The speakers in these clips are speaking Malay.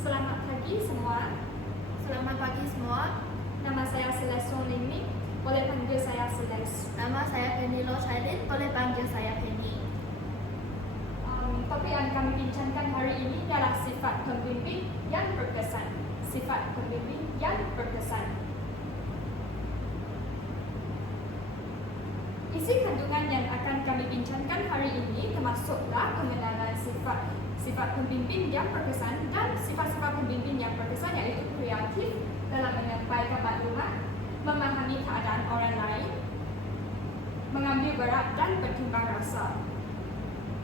Selamat pagi semua. Selamat pagi semua. Nama saya Celeste Lingmi. Boleh panggil saya Celeste. Nama saya Penny Lo Chailin. Boleh panggil saya Penny. Topik yang kami bincangkan hari ini adalah sifat pembimbing yang berkesan. Sifat pembimbing yang berkesan. Isi kandungan yang akan kami bincangkan hari ini termasuklah pengenalan sifat pembimbing yang berkesan dan sifat-sifat pembimbing yang berkesan, iaitu kreatif dalam menyampaikan maklumat, memahami keadaan orang lain, mengambil berat dan bertimbang rasa,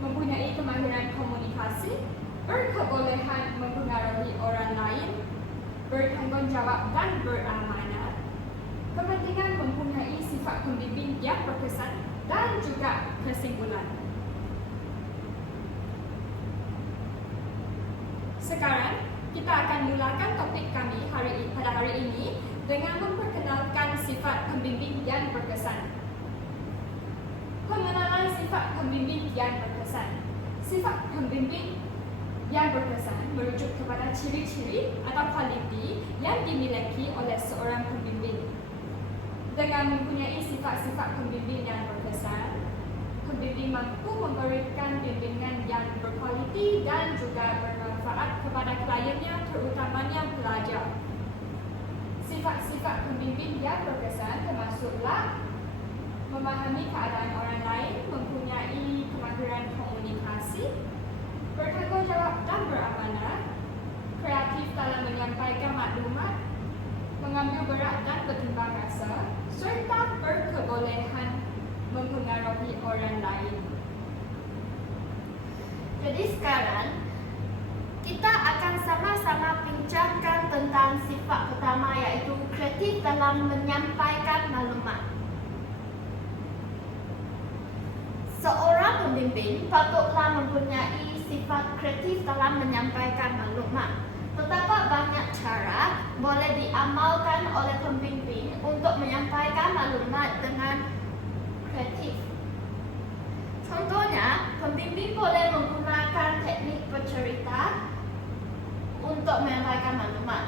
mempunyai kemahiran komunikasi, berkebolehan mempengaruhi orang lain, bertanggungjawab dan beramanat, kepentingan mempunyai sifat pembimbing yang berkesan, dan juga kesimpulan. Sekarang, kita akan mulakan topik kami pada hari ini dengan memperkenalkan sifat pembimbing yang berkesan. Pengenalan sifat pembimbing yang berkesan. Sifat pembimbing yang berkesan merujuk kepada ciri-ciri atau kualiti yang dimiliki oleh seorang pembimbing. Dengan mempunyai sifat-sifat pembimbing yang berkesan, pembimbing mampu memberikan bimbingan yang berkualiti dan juga bermanfaat kepada kliennya, terutamanya pelajar. Sifat-sifat pembimbing yang berkesan termasuklah memahami keadaan orang lain, mempunyai kemahiran komunikasi, bertanggungjawab dan beramanah, kreatif dalam menyampaikan maklumat, mengambil berat dan bertimbang rasa, serta berkebolehan mempengaruhi orang lain. Jadi sekarang kita akan sama-sama bincangkan tentang sifat pertama, iaitu kreatif dalam menyampaikan maklumat. Seorang pembimbing patutlah mempunyai sifat kreatif dalam menyampaikan maklumat. Terdapat banyak cara boleh diamalkan oleh pembimbing untuk menyampaikan maklumat dengan kreatif. Contohnya, pembimbing boleh menggunakan teknik bercerita untuk menyampaikan maklumat.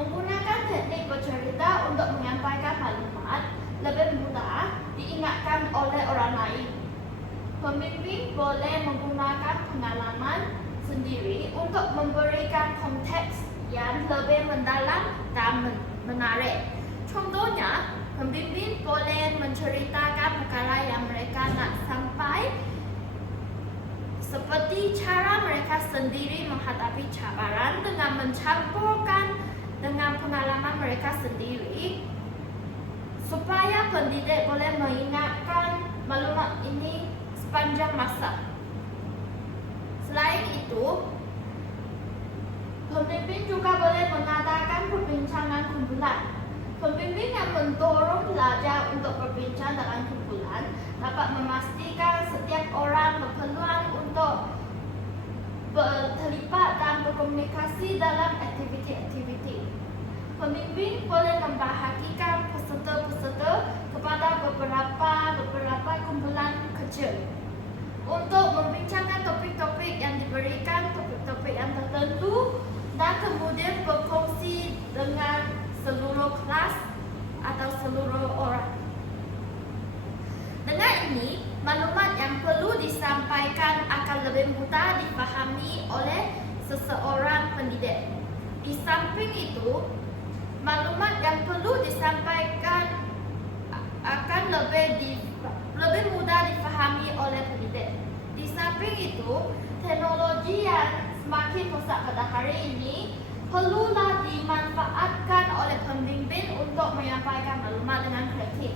Menggunakan teknik bercerita untuk menyampaikan maklumat lebih mudah diingatkan oleh orang lain. Pembimbing boleh menggunakan pengalaman sendiri untuk memberikan konteks yang lebih mendalam dan menarik. Contohnya, pembimbing boleh menceritakan perkara yang mereka nak sampai, seperti cara mereka sendiri menghadapi cabaran dengan mencampurkan dengan pengalaman mereka sendiri, supaya pendidik boleh mengingatkan maklumat ini sepanjang masa. Selain itu, pembimbing juga boleh mengadakan perbincangan kumpulan. Pembimbing yang mendorong pelajar untuk berbincang dalam kumpulan dapat memastikan setiap orang berpeluang untuk terlibat dan berkomunikasi dalam aktiviti-aktiviti. Pembimbing boleh membahagikan peserta-peserta kepada beberapa kumpulan kecil untuk membincangkan topik-topik yang diberikan, topik-topik yang tertentu, dan kemudian berkongsi dengan seluruh kelas atau seluruh orang. Dengan ini, maklumat yang perlu disampaikan akan lebih mudah dipahami oleh seseorang pendidik. Di samping itu, maklumat yang perlu disampaikan akan lebih mudah dipahami oleh pendidik. Di samping itu, teknologi yang semakin pesat pada hari ini perlulah dimanfaatkan oleh pembimbing untuk menyampaikan maklumat dengan kreatif.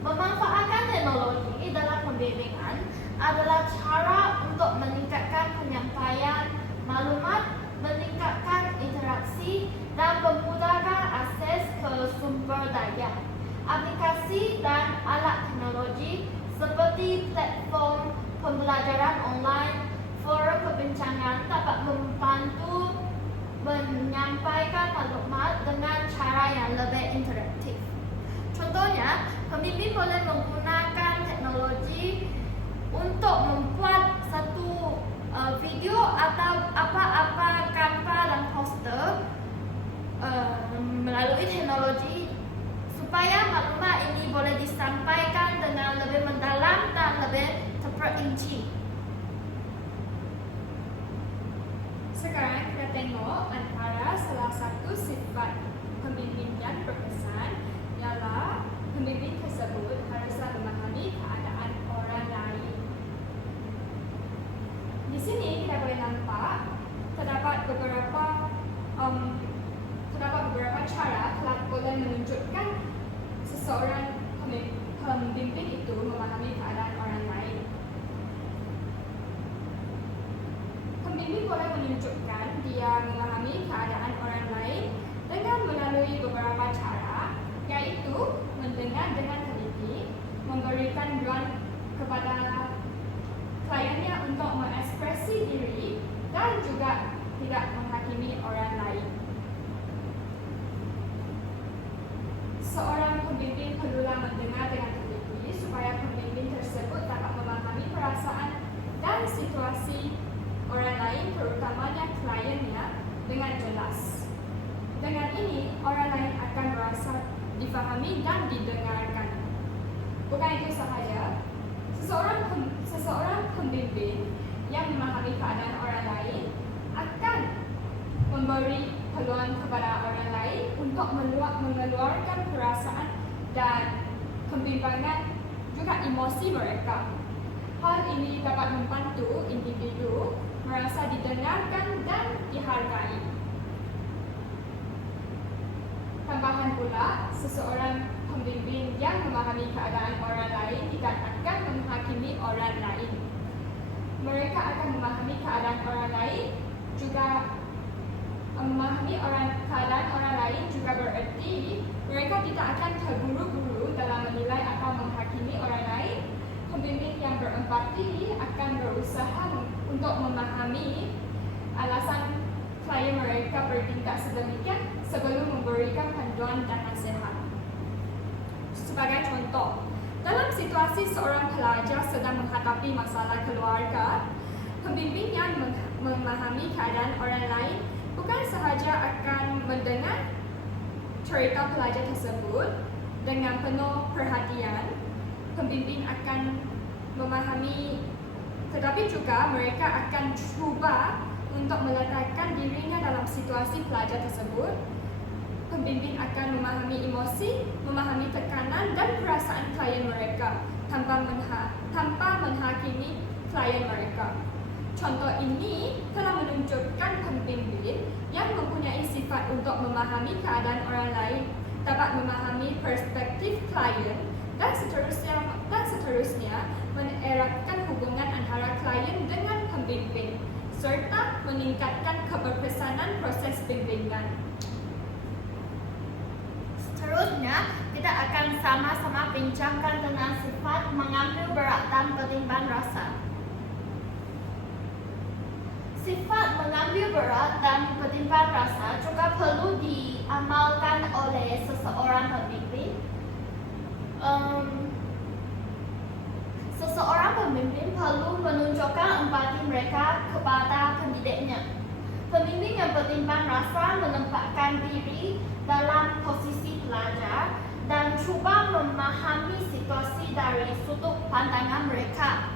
Memanfaatkan teknologi dalam pembimbingan adalah cara untuk meningkatkan penyampaian maklumat, meningkatkan interaksi, dan memudahkan akses ke sumber daya. Aplikasi dan alat teknologi seperti platform pembelajaran online, forum perbincangan dapat membantu menyampaikan maklumat dengan cara yang lebih interaktif. Contohnya, pembimbing boleh menggunakan teknologi untuk membuat satu video atau apa-apa gambar dan benci. Sekarang kita tengok antara salah satu sifat pemimpin yang berkesan ialah pemimpin tersebut haruslah memahami keadaan orang lain. Di sini kita boleh nampak terdapat beberapa cara kelak boleh menunjukkan seseorang pemimpin itu memahami keadaan orang lain. Pemimpin boleh menunjukkan dia memahami keadaan orang lain dengan melalui beberapa cara, yaitu mendengar dengan teliti, memberikan ruang kepada kliennya untuk mengekspresi diri, dan juga tidak menghakimi orang lain. Seorang pemimpin perlulah mendengar dengan teliti supaya pemimpin tersebut dapat memahami perasaan dan situasi orang lain, terutamanya kliennya, dengan jelas. Dengan ini, orang lain akan merasa difahami dan didengarkan. Bukan itu sahaja, seseorang pemimpin yang memahami keadaan orang lain akan memberi peluang kepada orang lain untuk mengeluarkan perasaan dan kebimbangan juga emosi mereka. Hal ini dapat membantu individu merasa didengarkan dan dihargai. Tambahan pula, seseorang pemimpin yang memahami keadaan orang lain tidak akan menghakimi orang lain. Mereka akan memahami keadaan orang lain juga. Keadaan orang lain juga bererti mereka tidak akan terburu-buru dalam menilai atau menghakimi orang lain. Pemimpin yang berempati akan berusaha untuk memahami alasan klien mereka bertindak sedemikian sebelum memberikan panduan dan nasihat. Sebagai contoh, dalam situasi seorang pelajar sedang menghadapi masalah keluarga, pemimpin yang memahami keadaan orang lain bukan sahaja akan mendengar cerita pelajar tersebut dengan penuh perhatian, pemimpin akan memahami, tetapi juga mereka akan cuba untuk meletakkan dirinya dalam situasi pelajar tersebut. Pemimpin akan memahami emosi, memahami tekanan dan perasaan klien mereka tanpa menghakimi klien mereka. Contoh ini telah menunjukkan pemimpin yang mempunyai sifat untuk memahami keadaan orang lain, dapat memahami perspektif klien, dan seterusnya mengeratkan hubungan antara klien dengan pemimpin, serta meningkatkan keberkesanan proses bimbingan. Seterusnya, kita akan sama-sama bincangkan tentang sifat mengambil berat dan bertimbang rasa. Sifat mengambil berat dan bertimbang rasa juga perlu diamalkan oleh seseorang pemimpin. Seseorang pemimpin perlu menunjukkan empati mereka kepada pendidiknya. Pemimpin yang bertimbang rasa menempatkan diri dalam posisi pelajar dan cuba memahami situasi dari sudut pandangan mereka.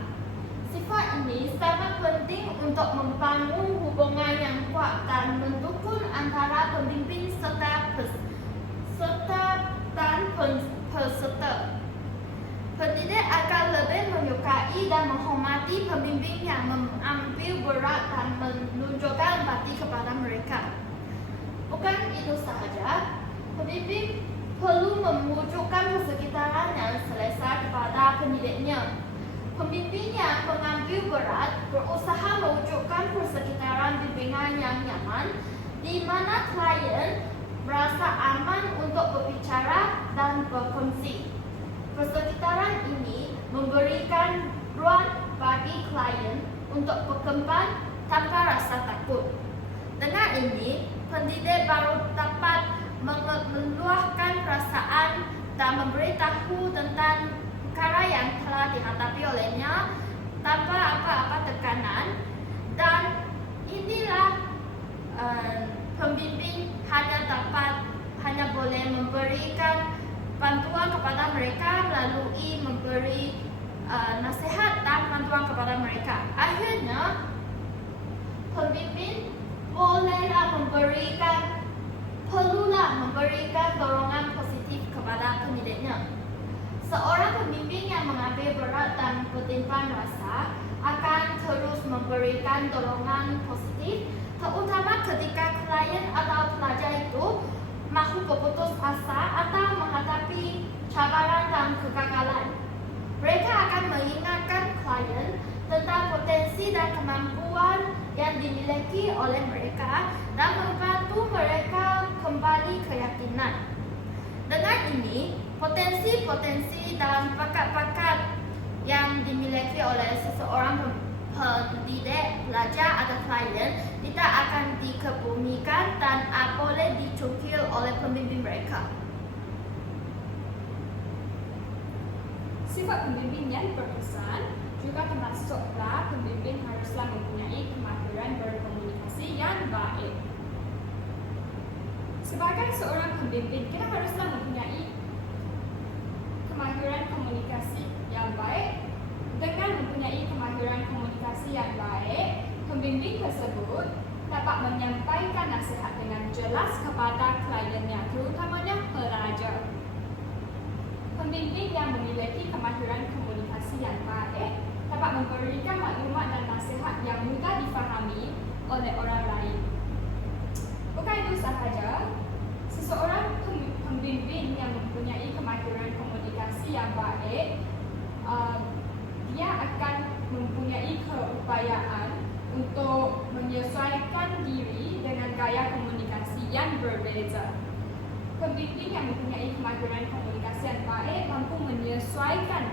Sifat ini sangat penting untuk membangun hubungan yang kuat dan mendukung antara pemimpin dan peserta. Pendidik akan lebih menyukai dan menghormati pemimpin yang mengambil berat dan menunjukkan empati kepada mereka. Bukan itu sahaja, pemimpin perlu mewujudkan persekitaran yang selesa kepada pendidiknya. Pemimpin yang mengambil berat berusaha mewujudkan persekitaran bimbingan yang nyaman, di mana klien merasa aman untuk berbicara dan berfungsi. Persekitaran ini memberikan ruang bagi klien untuk berkembang tanpa rasa takut. Dengan ini, pendidik baru dapat meluahkan perasaan dan memberitahu tentang perkara yang telah dihadapi olehnya tanpa apa-apa tekanan, dan inilah pembimbing hanya boleh memberikan bantuan kepada mereka melalui memberi nasihat dan bantuan kepada mereka. Akhirnya, pembimbing perlulah memberikan dorongan positif kepada pendidiknya. Seorang pembimbing yang mengambil berat dan bertimpan rasa akan terus memberikan dorongan positif, terutama ketika klien atau pelajar itu mahu berputus asa atau menghadapi cabaran dan kegagalan. Mereka akan mengingatkan klien tentang potensi dan kemampuan yang dimiliki oleh mereka dan membantu mereka kembali keyakinan. Dengan ini, potensi-potensi dan bakat-bakat yang dimiliki oleh seseorang pendidik, pelajar atau klien tidak akan dikebumikan dan boleh dicukil oleh pembimbing mereka. Sifat pembimbing yang berkesan juga termasuklah pembimbing haruslah mempunyai kemahiran berkomunikasi yang baik. Sebagai seorang pembimbing, kita haruslah mempunyai kemahiran komunikasi yang baik. Dengan mempunyai kemahiran komunikasi yang baik, pembimbing tersebut dapat menyampaikan nasihat dengan jelas kepada kliennya, terutamanya pelajar. Pembimbing yang memiliki kemahiran komunikasi yang baik dapat memberikan maklumat dan nasihat yang mudah difahami oleh orang lain. Bukan itu sahaja, seseorang pembimbing yang mempunyai kemahiran komunikasi yang baik, dia akan mempunyai keupayaan untuk menyesuaikan diri dengan gaya komunikasi yang berbeza. Pembimbing yang mempunyai kemahiran komunikasi yang baik mampu menyesuaikan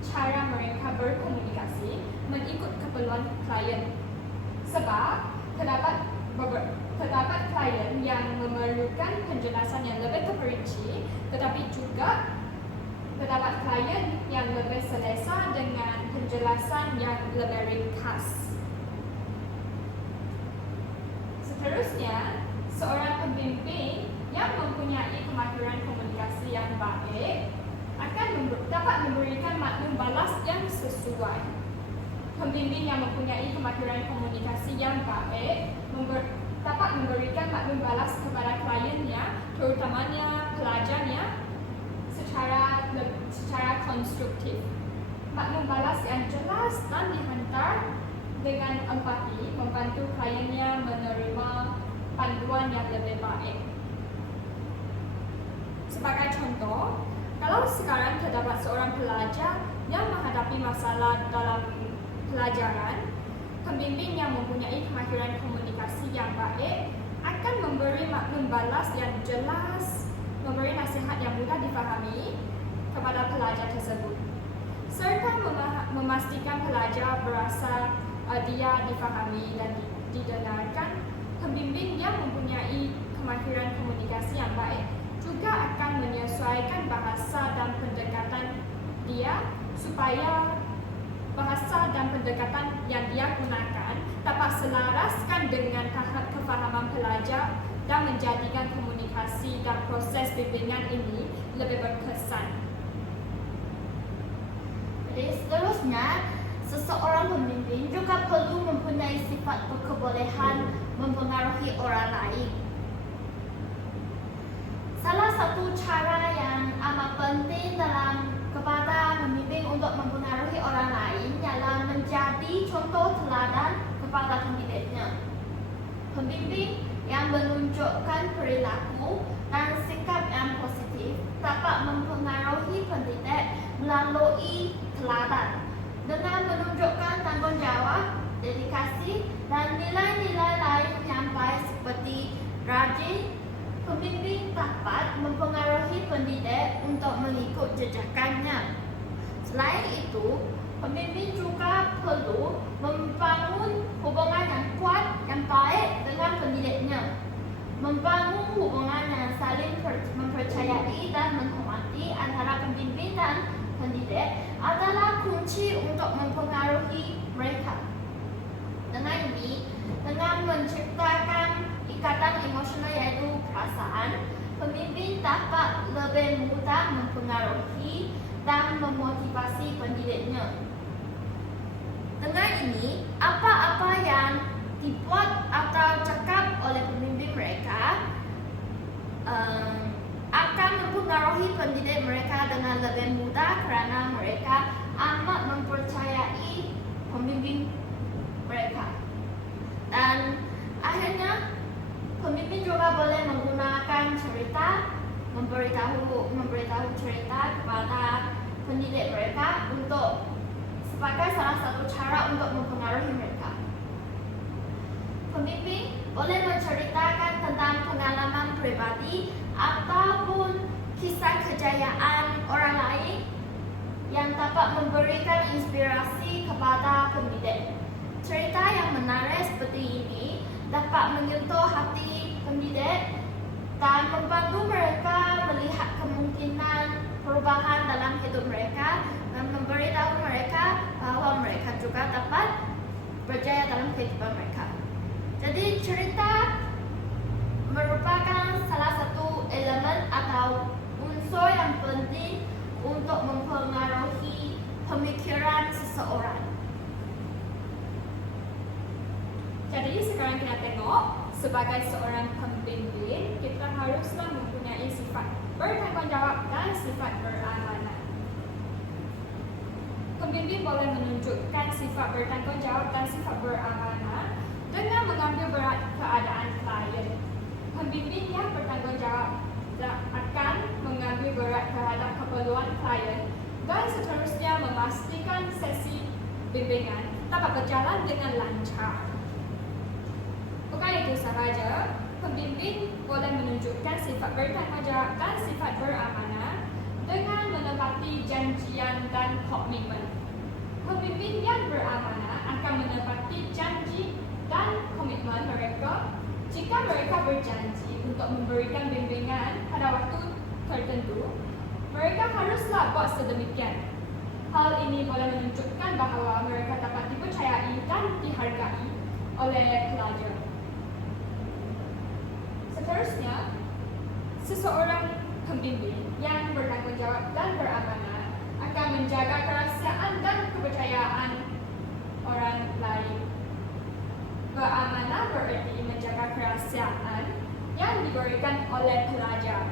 cara mereka berkomunikasi mengikut keperluan klien. Sebab terdapat klien yang memerlukan penjelasan yang lebih terperinci, tetapi juga terdapat klien yang lebih selesa dengan penjelasan yang lebih ringkas. Seterusnya, seorang pembimbing yang mempunyai kemahiran komunikasi yang baik akan dapat memberikan maklum balas yang sesuai. Pembimbing yang mempunyai kemahiran komunikasi yang baik dapat memberikan maklum balas kepada kliennya, terutamanya pelajarnya, secara konstruktif. Maklum balas yang jelas dan dihantar dengan empati membantu kliennya menerima panduan yang lebih baik. Sebagai contoh, kalau sekarang terdapat seorang pelajar yang menghadapi masalah dalam pelajaran, pembimbing yang mempunyai kemahiran komunikasi yang baik akan memberi maklum balas yang jelas, memberi nasihat yang mudah difahami kepada pelajar tersebut, serta memastikan pelajar berasa dia difahami dan didengarkan. Pembimbing yang mempunyai kemahiran komunikasi yang baik juga akan menyesuaikan bahasa dan pendekatan dia supaya bahasa dan pendekatan yang dia gunakan dapat selaraskan dengan tahap kefahaman pelajar dan menjadikan komunikasi dan proses bimbingan ini lebih berkesan. Jadi seterusnya, seseorang pembimbing juga perlu mempunyai sifat berkebolehan mempengaruhi orang lain. Salah satu cara yang amat penting kepada pembimbing untuk mempengaruhi orang lain ialah menjadi contoh teladan kepada pendidiknya. Pembimbing yang menunjukkan perilaku dan sikap yang positif dapat mempengaruhi pendidik melalui teladan dengan menunjukkan tanggungjawab, dedikasi, dan nilai-nilai lain yang baik seperti rajin. Pembimbing dapat mempengaruhi pendidik untuk mengikut jejakannya. Selain itu, pembimbing juga perlu membangun hubungan yang kuat, yang baik dengan pendidiknya. Membangun hubungan yang saling mempercayai dan menghormati antara pembimbing dan pendidik adalah kunci untuk mempengaruhi mereka. Dengan ini, dengan menciptakan ikatan emosional yaitu perasaan, pembimbing dapat lebih mudah mempengaruhi dan memotivasi pendidiknya. Dengan ini, apa-apa yang dibuat atau cakap oleh pembimbing mereka akan mempengaruhi pendidik mereka dengan lebih mudah karena mereka amat mempercayai pembimbing mereka. Dan akhirnya, pembimbing juga boleh menggunakan cerita, memberitahu cerita kepada pendidik mereka sebagai salah satu cara untuk mempengaruhi mereka. Pembimbing boleh menceritakan tentang pengalaman pribadi ataupun kisah kejayaan orang lain yang dapat memberikan inspirasi kepada pendidik. Cerita yang menarik seperti ini dapat menyentuh hati pendidik dan membantu mereka melihat kemungkinan perubahan dalam hidup mereka dan memberitahu mereka bahwa mereka juga dapat berjaya dalam kehidupan mereka. Jadi cerita merupakan salah satu elemen atau unsur yang penting untuk mempengaruhi pemikiran seseorang. Jadi sekarang kita tengok, sebagai seorang pembimbing, kita haruslah mempunyai sifat bertanggungjawab dan sifat beramanah. Pembimbing boleh menunjukkan sifat bertanggungjawab dan sifat beramanah dengan mengambil berat keadaan klien. Pembimbing yang bertanggungjawab akan mengambil berat terhadap keperluan klien dan seterusnya memastikan sesi bimbingan dapat berjalan dengan lancar. Bukan itu sahaja, pembimbing boleh menunjukkan sifat bertanggungjawab dan sifat beramanah dengan menepati janjian dan komitmen. Pembimbing yang beramanah akan menepati janji dan komitmen mereka jika mereka berjanji untuk memberikan bimbingan pada waktu tertentu. Mereka haruslah buat sedemikian. Hal ini boleh menunjukkan bahawa mereka dapat dipercayai dan dihargai oleh pelajar. Seterusnya, seseorang pembimbing yang bertanggungjawab dan beramanah akan menjaga kerahasiaan dan kepercayaan orang lain. Beramanah berarti menjaga kerahasiaan yang diberikan oleh pelajar.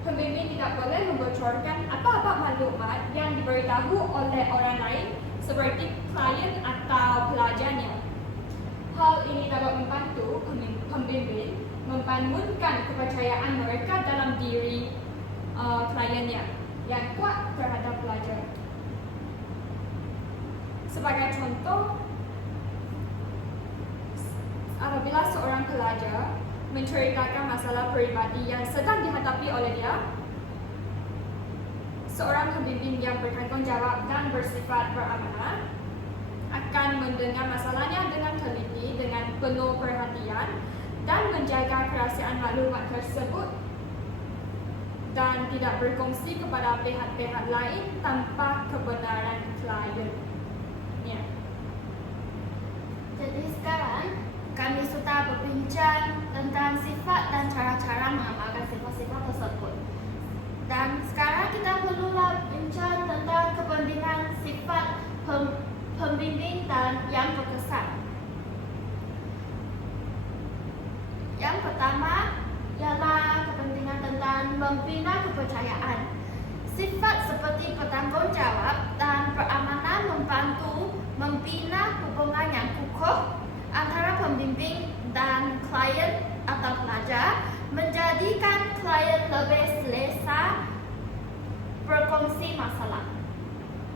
Pembimbing tidak boleh membocorkan apa-apa maklumat yang diberitahu oleh orang lain seperti klien atau pelajarnya. Hal ini dapat membantu pembimbing membangunkan kepercayaan mereka dalam diri kliennya yang kuat terhadap pelajar. Sebagai contoh, apabila seorang pelajar menceritakan masalah peribadi yang sedang dihadapi oleh dia, seorang pembimbing yang bertanggungjawab dan bersifat beramanah akan mendengar masalahnya dengan teliti, dengan penuh perhatian dan menjaga kerahasiaan maklumat tersebut dan tidak berkongsi kepada pihak-pihak lain tanpa kebenaran kliennya. Jadi sekarang kami sudah berbincang tentang sifat dan cara-cara mengamalkan sifat-sifat tersebut. Dan sekarang kita perlulah bincang tentang kepentingan sifat pembimbing dan yang berkesan. Yang pertama ialah kepentingan tentang membina kepercayaan. Sifat seperti bertanggungjawab dan beramanah membantu membina hubungan yang kukuh antara pembimbing dan klien atau pelajar, menjadikan klien lebih selesa berkongsi masalah.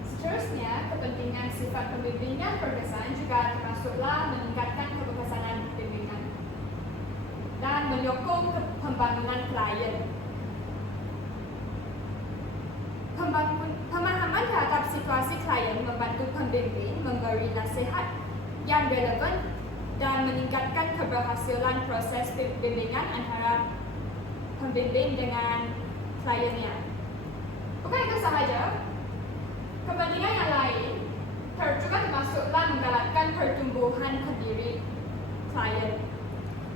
Seterusnya, kepentingan sifat pembimbing yang berkesan juga termasuklah meningkatkan keberkesanan bimbingan dan menyokong pembangunan klien. Pemahaman terhadap situasi klien membantu pembimbing memberi nasihat yang relevan dan meningkatkan keberhasilan proses bimbingan antara pembimbing dengan kliennya. Bukan itu sahaja, kepentingan yang lain juga termasuklah menggalakkan pertumbuhan pendiri klien.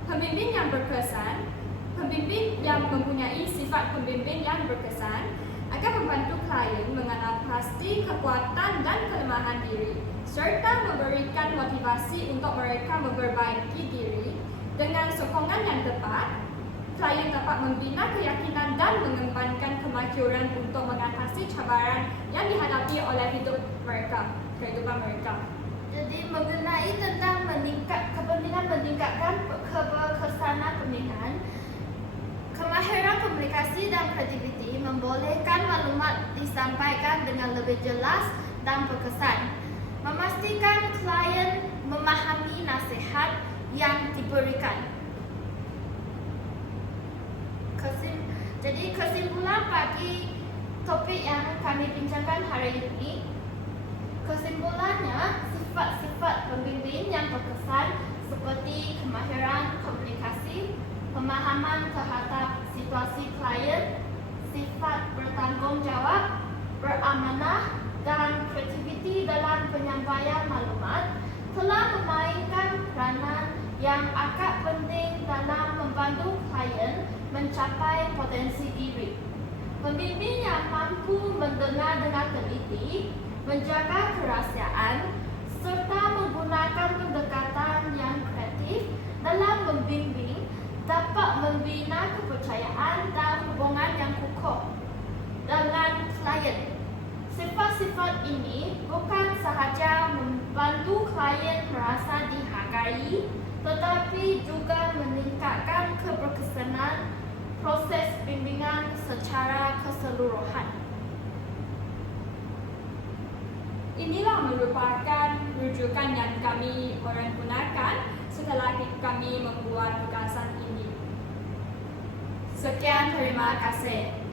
Pembimbing yang berkesan, pembimbing yang mempunyai sifat pembimbing yang berkesan akan membantu klien mengenal pasti kekuatan dan kelemahan diri serta memberikan motivasi untuk mereka memperbaiki diri. Dengan sokongan yang tepat, klien dapat membina keyakinan dan mengembangkan kemajuran untuk mengatasi cabaran yang dihadapi oleh kehidupan mereka. Jadi mengenai tentang kepentingan meningkatkan keberkesanan pembinaan, kemahiran komunikasi dan kreativiti membolehkan maklumat disampaikan dengan lebih jelas dan berkesan, memastikan klien memahami nasihat yang diberikan. Jadi kesimpulan bagi topik yang kami bincangkan hari ini, kesimpulannya sifat-sifat pembimbing yang berkesan seperti kemahiran komunikasi, pemahaman terhadap situasi klien, sifat bertanggung jawab, beramanah, dan kreativiti dalam penyampaian maklumat telah memainkan peranan yang agak penting dalam membantu klien mencapai potensi diri. Pembimbing yang mampu mendengar dengan teliti, menjaga kerahasiaan, serta menggunakan pendekatan yang kreatif dalam membimbing dapat membina kepercayaan dan hubungan yang kukuh dengan klien. Sifat-sifat ini bukan sahaja membantu klien merasa dihargai, tetapi juga meningkatkan keberkesanan proses bimbingan secara keseluruhan. Inilah merupakan rujukan yang kami orang gunakan setelah kami membuat tugasan ini. Sekian, terima kasih.